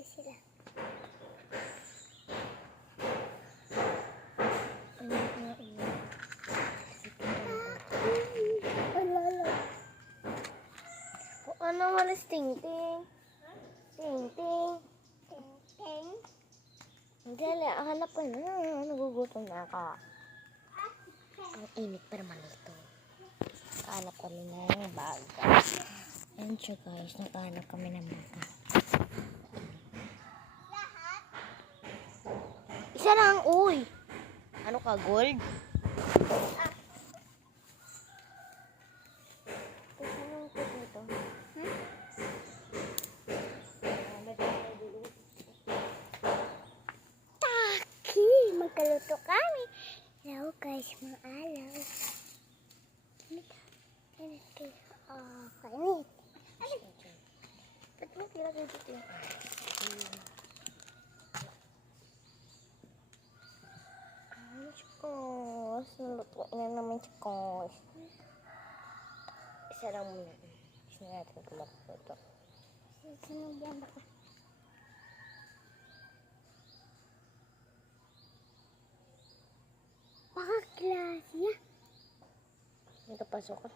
Ayan sila. Ano walis ting-ting? Ting-ting. Ting-ting. Hindi, hanap ko na. Nagugutom na ako. Ang init pa naman ito. Nakahanap kami ng baga. Ayan siya guys, nakahanap kami ng baga. Isa lang, uy! Ano ka, gold? Magkaluto kami. Hello guys, mga alaw. Kainit kayo. Kainit. Ba't mo pinagay dito yung chikos. Naluto na naman chikos. Isa lang muna. Isa natin kumakuto. Sinugyan ako. Klase. May kapasok ka?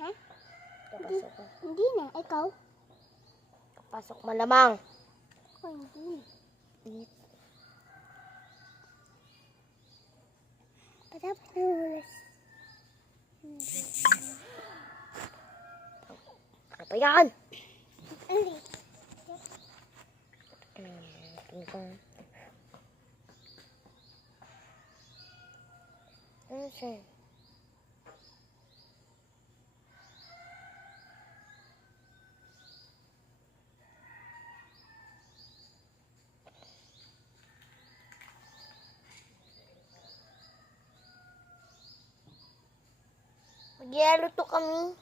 Ha? Kapasok ka? Hindi na. Ikaw? Kapasok malamang. Ako hindi. Patapos na ulas. Ano pa yan? Hindi. Ano siya? Mag-yelo to kami.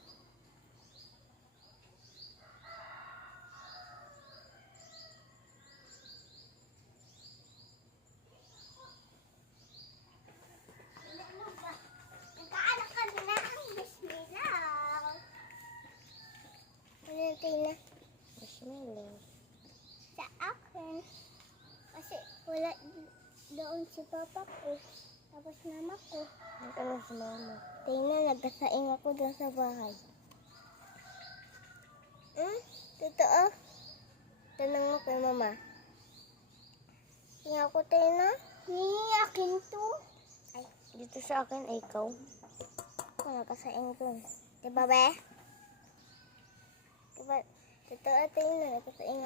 Nagkaanak kami na ang bismilaw. Ano na? Marshmallow. Sa akin. Kasi wala doon si papa ko. Tapos mama ko. Ang tanong sa mama. Tingnan, nagkasaing ako doon sa bahay. Totoo? Tanong mo kay mama. Tingnan ko, Tina. Hindi akin to. Ay, dito sa akin ay ikaw. Ako nagkasaing doon. Diba, be? Diba? Totoo, Tina, nagkasaing